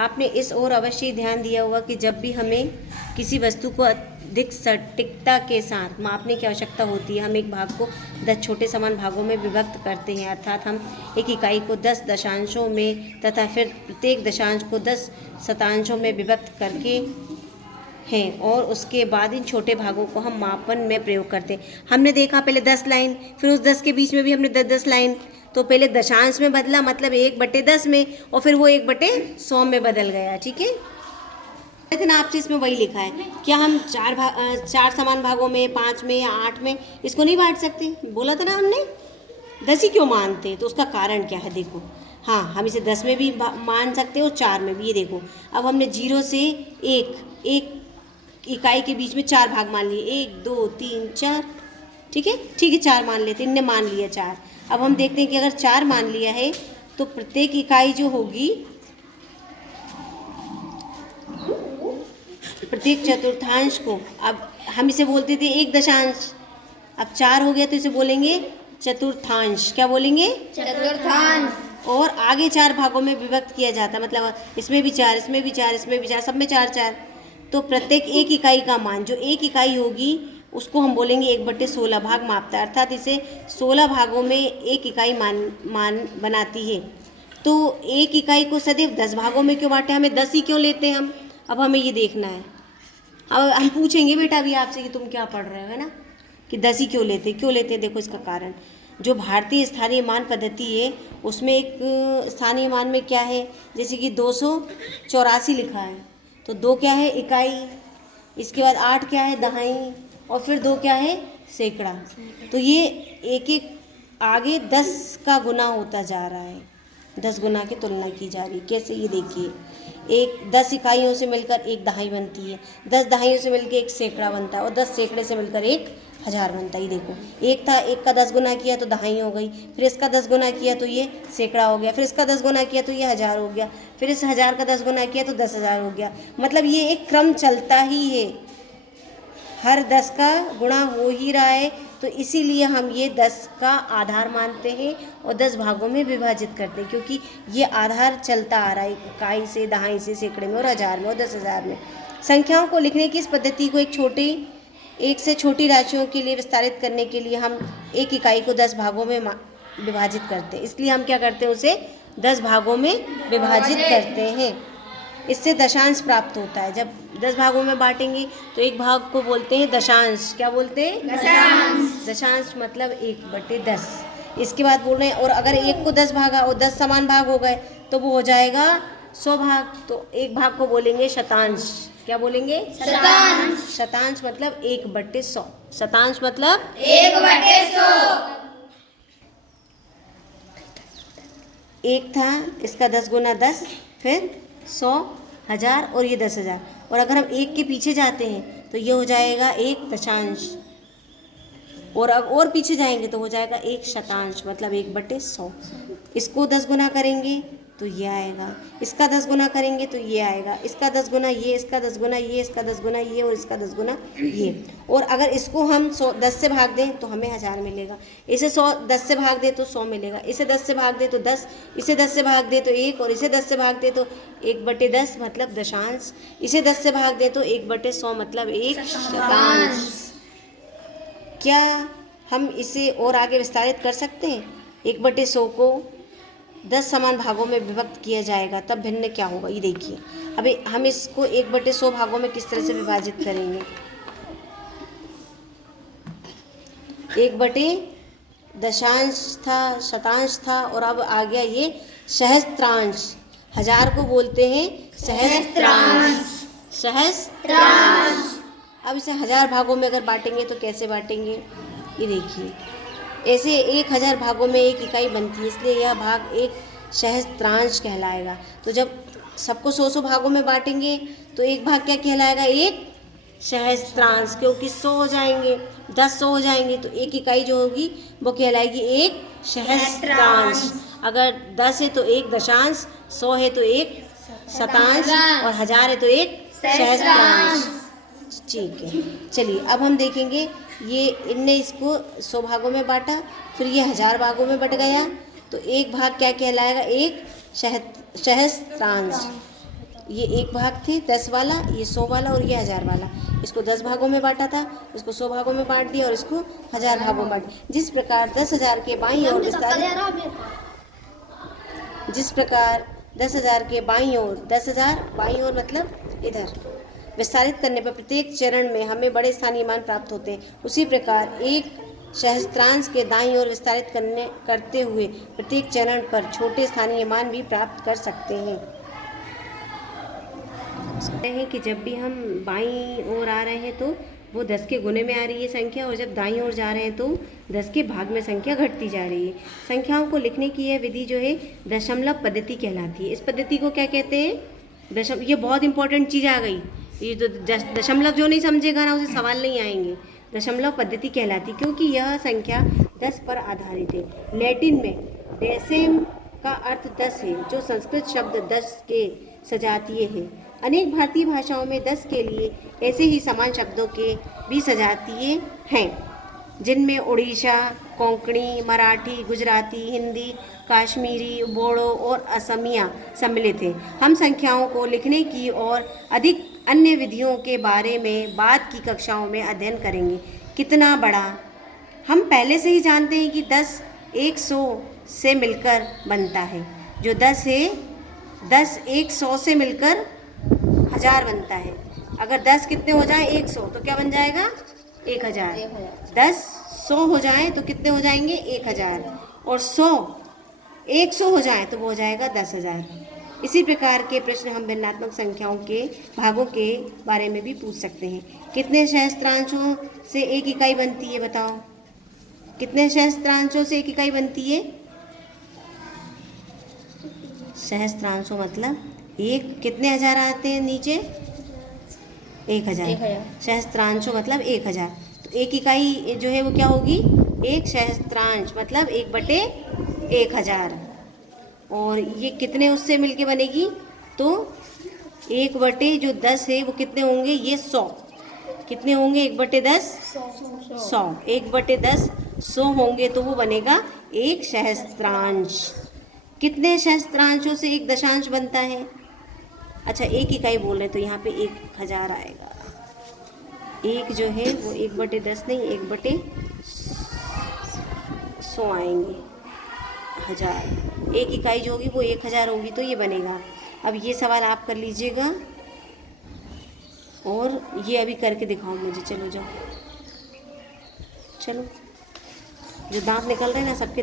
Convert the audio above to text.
आपने इस ओर अवश्य ध्यान दिया होगा कि जब भी हमें किसी वस्तु को अधिक सटीकता के साथ मापने की आवश्यकता होती है, हम एक भाग को 10 छोटे समान भागों में विभक्त करते हैं, अर्थात हम एक इकाई को 10 दशांशों में तथा फिर प्रत्येक दशांश को 10 शतांशों में विभक्त करके हैं और उसके बाद इन छोटे भागों को हम मापन में प्रयोग करते हैं। हमने देखा पहले 10 लाइन, फिर उस 10 के बीच में भी हमने 10-10 लाइन, तो पहले दशांश में बदला मतलब 1/10 में, और फिर वो 1/100 में बदल गया। ठीक है, लेकिन आपसे इसमें वही लिखा है, क्या हम 4 समान भागों में, 5 में या 8 में इसको नहीं बांट सकते? बोला था ना हमने, 10 ही क्यों मानते? तो उसका कारण क्या है देखो। हाँ, हम इसे 10 में भी मान सकते हैं और 4 में भी। ये देखो, अब हमने 0 से 1 इकाई के बीच में 4 भाग मान लिए, 1 2 3 4। ठीक है, 4 मान लेते, इनने मान लिया 4। अब हम देखते हैं कि अगर 4 मान लिया है तो प्रत्येक इकाई जो होगी, प्रत्येक चतुर्थांश को, अब हम इसे बोलते थे 1 दशांश, अब 4 हो गया तो इसे बोलेंगे चतुर्थांश। क्या बोलेंगे? चतुर्थांश। और आगे 4 भागों में विभक्त किया जाता, मतलब इसमें भी 4, इसमें भी 4, इसमें भी 4, सब में 4-4। तो प्रत्येक एक इकाई का मान, जो एक इकाई होगी उसको हम बोलेंगे 1/16 भाग मापता है, अर्थात इसे 16 भागों में एक इकाई मान बनाती है। तो एक इकाई को सदैव 10 भागों में क्यों बांटे? हमें 10 ही क्यों लेते हैं हम? अब हमें ये देखना है। अब हम पूछेंगे बेटा अभी आपसे कि तुम क्या पढ़ रहे हो, है ना, कि 10 ही क्यों लेते हैं? देखो इसका कारण, जो भारतीय स्थानीय मान पद्धति है उसमें एक स्थानीय मान में क्या है, जैसे कि 284 लिखा है, तो 2 क्या है? इकाई, इसके बाद 8 क्या है? दहाई, और फिर 2 क्या है? सैकड़ा। तो ये एक एक आगे 10 का गुना होता जा रहा है, 10 गुना की तुलना की जा रही है। कैसे? ये देखिए, 10 इकाइयों से मिलकर 1 दहाई बनती है, 10 दहाइयों से मिलकर 1 सैकड़ा बनता है, और 10 सैकड़े से मिलकर 1,000 बनता है। ये देखो, एक था, एक का 10 गुना किया तो दहाई हो गई, फिर इसका 10 गुना किया तो ये सैकड़ा हो गया, फिर इसका 10 गुना किया तो ये 1000 हो गया, फिर इस 1000 का 10 गुना किया तो 10,000 हो गया। मतलब ये एक क्रम चलता ही है, हर 10 का गुणा हो ही रहा है। तो इसीलिए हम ये 10 का आधार मानते हैं और 10 भागों में विभाजित करते हैं, क्योंकि ये आधार चलता आ रहा है इकाई से, दहाई से, सैकड़े में, और 1000 में, और 10,000 में। संख्याओं को लिखने की इस पद्धति को एक से छोटी राशियों के लिए विस्तारित करने के लिए हम एक इकाई को 10 भागों में विभाजित करते हैं। इसलिए हम क्या करते हैं? उसे 10 भागों में विभाजित करते हैं। इससे दशांश प्राप्त होता है। जब 10 भागों में बांटेंगे तो एक भाग को बोलते हैं दशांश। क्या बोलते हैं? दशांश। दशांश मतलब 1/10। इसके बाद बोल रहे हैं, और अगर एक को 10 भागा और 10 समान भाग हो गए तो वो हो जाएगा 100 भाग। तो एक भाग को बोलेंगे शतांश। क्या बोलेंगे? शतांश। शतांश मतलब 1/100। शतांश मतलब 1/100। एक था, इसका 10 गुना 10, फिर 100, 1000 और ये 10,000। और अगर हम एक के पीछे जाते हैं तो ये हो जाएगा 1 दशांश, और अब और पीछे जाएंगे तो हो जाएगा 1 शतांश मतलब 1/100। इसको 10 गुना करेंगे तो ये आएगा, इसका 10 गुना करेंगे तो ये आएगा, इसका 10 गुना ये, इसका 10 गुना ये, इसका 10 गुना ये, और इसका 10 गुना ये। और अगर इसको हम 10 से भाग दें तो हमें 1000 मिलेगा, इसे 10 से भाग दे तो 100 मिलेगा, इसे 10 से भाग दे तो 10, इसे 10 से भाग दे तो 1, और इसे 10 से भाग दे तो 1/10 मतलब दशांश, इसे 10 से भाग दे तो 1/100 मतलब 1 शतांश। क्या हम इसे और आगे विस्तारित कर सकते हैं? 1/100 को 10 समान भागों में विभक्त किया जाएगा, तब भिन्न क्या होगा? ये देखिए, अभी हम इसको 1/100 भागों में किस तरह से विभाजित करेंगे? 1/दशांश था, शतांश था, और अब आ गया ये सहस्त्रांश। 1000 को बोलते हैं सहस्त्रांश। सहस्त्रांश। अब इसे 1000 भागों में अगर बांटेंगे तो कैसे बांटेंगे? ये देखिए, ऐसे 1000 भागों में एक इकाई बनती है, इसलिए यह भाग एक सहस्त्रांश कहलाएगा। तो जब सबको 100 भागों में बांटेंगे तो एक भाग क्या कहलाएगा? एक सहस्त्रांश, क्योंकि 100 हो जाएंगे, 10 100 हो जाएंगे तो एक इकाई जो होगी वो कहलाएगी एक सहस्त्रांश। अगर 10 है तो एक दशांश, 100 है तो एक शतांश, और 1000 है तो एक सहस्त्रांश। ठीक है, चलिए अब हम देखेंगे, ये इनने इसको 100 भागों में बांटा, फिर ये 1000 भागों में बट गया, तो एक भाग क्या कहलाएगा? एक सहस्त्रांश। ये 1 भाग थे 10 वाला, ये 100 वाला और ये 1000 वाला। इसको 10 भागों में बांटा था, इसको 100 भागों में बांट दिया और इसको 1000 भागों में बांट दिया। जिस प्रकार 10,000 के बाईं ओर विस्तारित, जिस प्रकार 10,000 के बाईं ओर, 10,000 बाईं ओर मतलब इधर विस्तारित करने पर प्रत्येक चरण में हमें बड़े स्थानीय मान प्राप्त होते हैं, उसी प्रकार एक सहस्त्रांश के दाईं ओर विस्तारित करते हुए प्रत्येक चरण पर छोटे स्थानीय मान भी प्राप्त कर सकते हैं। हैं कि जब भी हम बाईं ओर आ रहे हैं तो वो 10 के गुने में आ रही है संख्या, और जब दाईं ओर जा रहे हैं तो 10 के भाग में संख्या घटती जा रही है। संख्याओं को लिखने की यह विधि जो है दशमलव पद्धति कहलाती है। इस पद्धति को क्या कहते हैं? ये बहुत इंपॉर्टेंट चीज़ आ गई। ये जो दशमलव जो नहीं समझेगा ना, उसे सवाल नहीं आएंगे। दशमलव पद्धति कहलाती क्योंकि यह संख्या 10 पर आधारित है। लैटिन में डेसिम का अर्थ 10 है, जो संस्कृत शब्द 10 के सजातीय है। अनेक भारतीय भाषाओं में 10 के लिए ऐसे ही समान शब्दों के भी सजातीय हैं, जिनमें उड़ीसा, कोंकणी, मराठी, गुजराती, हिंदी, कश्मीरी, बोडो और असमिया सम्मिलित हैं। हम संख्याओं को लिखने की और अधिक अन्य विधियों के बारे में बाद की कक्षाओं में अध्ययन करेंगे। कितना बड़ा? हम पहले से ही जानते हैं कि 10 100 से मिलकर बनता है। जो 10 है, 10 100 से मिलकर 1000 बनता है। अगर 10 कितने हो जाए 100 तो क्या बन जाएगा? 1000। 10 100 हो जाए तो कितने हो जाएंगे? 1000। और 100 100 हो जाए तो वो हो जाएगा 10,000। इसी प्रकार के प्रश्न हम भिन्नात्मक संख्याओं के भागों के बारे में भी पूछ सकते हैं। कितने सहस्त्रांशों से एक इकाई बनती है? बताओ, कितने सहस्त्रांशों से एक इकाई बनती है? सहस्त्रांशों मतलब एक, कितने हजार आते हैं नीचे? 1000। सहस्त्रांशों मतलब 1000। तो एक इकाई जो है वो क्या होगी? एक सहस्त्रांश मतलब 1/1000। और ये कितने उससे मिलके बनेगी? तो 1/10 है वो कितने होंगे? ये 100। कितने होंगे? 1/10 100। 1/10 100 होंगे तो वो बनेगा एक सहस्त्रांश। कितने सहस्त्रांशों से एक दशांश बनता है? अच्छा, एक इकाई बोल रहे तो यहाँ पे 1000 आएगा। एक जो है वो 1/10 नहीं, 1/100 आएंगे 1000। एक इकाई जो होगी वो 1000 होगी तो ये बनेगा। अब ये सवाल आप कर लीजिएगा और ये अभी करके दिखाओ मुझे। चलो जाओ, चलो। जो दांत निकल रहे हैं ना सबके